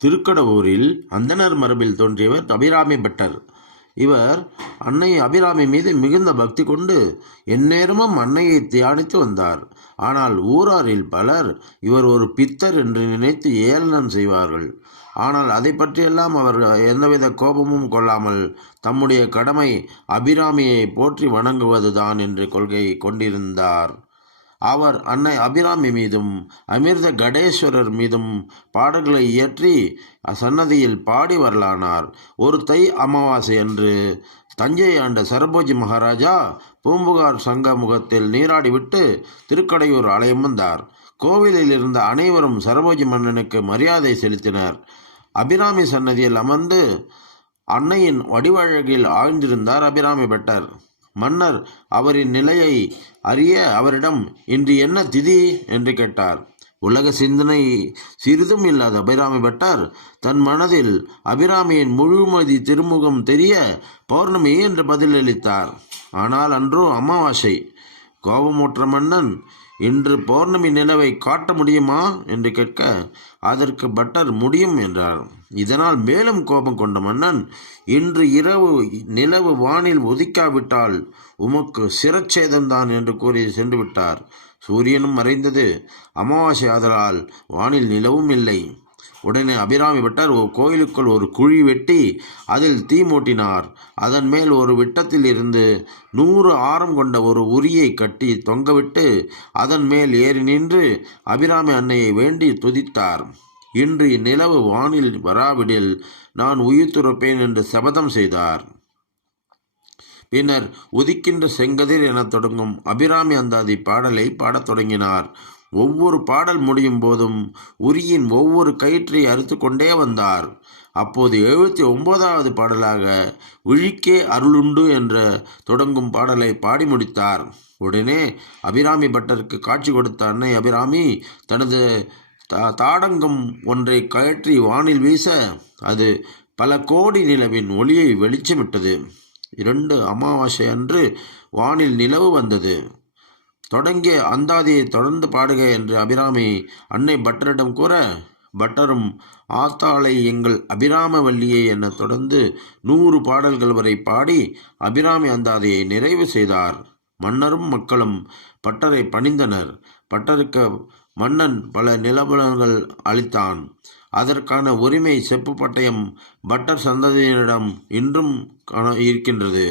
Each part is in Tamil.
திருக்கடவூரில் அந்தணர் மரபில் தோன்றியவர் அபிராமி பட்டர். இவர் அன்னை அபிராமி மீது மிகுந்த பக்தி கொண்டு எந்நேரமும் அன்னையை தியானித்து வந்தார். ஆனால் ஊராரில் பலர் இவர் ஒரு பித்தர் என்று நினைத்து ஏளனம் செய்வார்கள். ஆனால் அதை பற்றியெல்லாம் அவர் எந்தவித கோபமும் கொள்ளாமல் தம்முடைய கடமை அபிராமியை போற்றி வணங்குவதுதான் என்ற கொள்கையை கொண்டிருந்தார். அவர் அன்னை அபிராமி மீதும் அமிர்த கடேஸ்வரர் மீதும் பாடல்களை இயற்றி சன்னதியில் பாடி வரலானார். ஒரு தை அமாவாசை அன்று தஞ்சை ஆண்ட சரபோஜி மகாராஜா பூம்புகார் சங்க முகத்தில் நீராடிவிட்டு திருக்கடையூர் ஆலயம் வந்தார். கோவிலில் இருந்த அனைவரும் சரபோஜி மன்னனுக்கு மரியாதை செலுத்தினர். அபிராமி சன்னதியில் அமர்ந்து அன்னையின் வடிவழகில் ஆழ்ந்திருந்தார் அபிராமி பட்டர். மன்னர் அவரின் நிலையை அறிய அவரிடம் இன்று என்ன திதி என்று கேட்டார். உலக சிந்தனை சிறிதும் இல்லாத அபிராமி பட்டார் தன் மனதில் அபிராமியின் முழுமதி திருமுகம் தெரிய பௌர்ணமி என்று பதிலளித்தார். ஆனால் அன்றோ அமாவாசை. கோபமூற்ற மன்னன் இன்று பௌர்ணமி நிலவை காட்ட முடியுமா? என்று கேட்க அதற்கு பட்டர் முடியும் என்றார். இதனால் மேலும் கோபம் கொண்ட மன்னன் இன்று இரவு நிலவு வானில் ஒதுக்காவிட்டால் உமக்கு சிரச்சேதம்தான் என்று கூறி சென்று விட்டார் சூரியனும் மறைந்தது. அமாவாசை ஆதலால் வானில் நிலவும் இல்லை. உடனே அபிராமி பட்டர் ஒரு கோயிலுக்குள் ஒரு குழி வெட்டி அதில் தீ மூட்டினார். அதன் மேல் ஒரு விட்டத்தில் இருந்து நூறு ஆரம் கொண்ட ஒரு உரியை கட்டி தொங்கவிட்டு அதன் மேல் ஏறி நின்று அபிராமி அன்னையை வேண்டி துதித்தார். இன்று நிலவு வானில் வராவிடில் நான் உயிர் துறப்பேன் என்று சபதம் செய்தார். பின்னர் உதிக்கின்ற செங்கதிர் எனத் தொடங்கும் அபிராமி அந்தாதி பாடலை பாடத் தொடங்கினார். ஒவ்வொரு பாடல் முடியும் போதும் உரியின் ஒவ்வொரு கயிற்றை அறுத்து கொண்டே வந்தார். அப்போது எழுபத்தி ஒன்பதாவது பாடலாக விழிக்கே அருளுண்டு என்ற தொடங்கும் பாடலை பாடி முடித்தார். உடனே அபிராமி பட்டருக்கு காட்சி கொடுத்த அன்னை அபிராமி தனது தா தாடங்கம் ஒன்றை கயற்றி வானில் வீச அது பல கோடி நிலவின் ஒளியை வெளிச்சமிட்டது. இரண்டு அமாவாசை அன்று வானில் நிலவு வந்தது. தொடங்கிய அந்தாதியை தொடர்ந்து பாடுக என்று அபிராமி அன்னை பட்டரிடம் கூற பட்டரும் ஆத்தாளை எங்கள் அபிராம வள்ளியை என தொடர்ந்து நூறு பாடல்கள் வரை பாடி அபிராமி அந்தாதியை நிறைவு செய்தார். மன்னரும் மக்களும் பட்டரை பணிந்தனர். பட்டருக்கு மன்னன் பல நிலபலங்கள் அளித்தான். அதற்கான உரிமை செப்பு பட்டயம் பட்டர் சந்ததியினரிடம் இன்றும் காண இருக்கின்றது.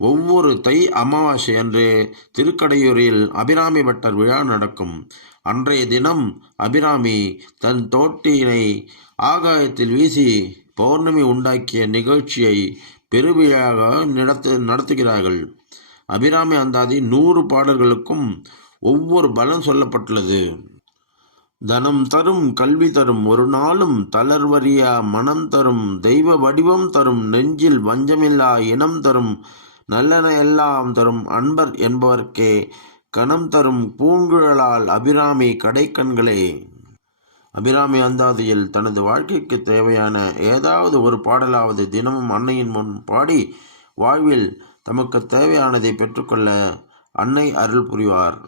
ஒவ்வொரு தை அமாவாசை அன்று திருக்கடையூரில் அபிராமி பட்டர் விழா நடக்கும். அன்றைய தினம் அபிராமி தன் தோட்டியினை ஆகாயத்தில் வீசி பௌர்ணமி உண்டாக்கிய நிகழ்ச்சியை பெருவிழாக நடத்து நடத்துகிறார்கள். அபிராமி அந்தாதி நூறு பாடல்களுக்கும் ஒவ்வொரு பலம் சொல்லப்பட்டுள்ளது. தனம் தரும் கல்வி தரும் ஒரு நாளும் தளர்வறியா மனம் தரும் தெய்வ வடிவம் தரும் நெஞ்சில் வஞ்சமில்லா இனம் தரும் நல்லன எல்லாம் தரும் அன்பர் என்பவர்க்கே கணம் தரும் பூங்குழலால் அபிராமி கடைக்கண்களே. அபிராமி அந்தாதியில் தனது வாழ்க்கைக்கு தேவையான ஏதாவது ஒரு பாடலாவது தினமும் அன்னையின் முன் பாடி வாழ்வில் தமக்கு தேவையானதை பெற்றுக்கொள்ள அன்னை அருள் புரிவார்.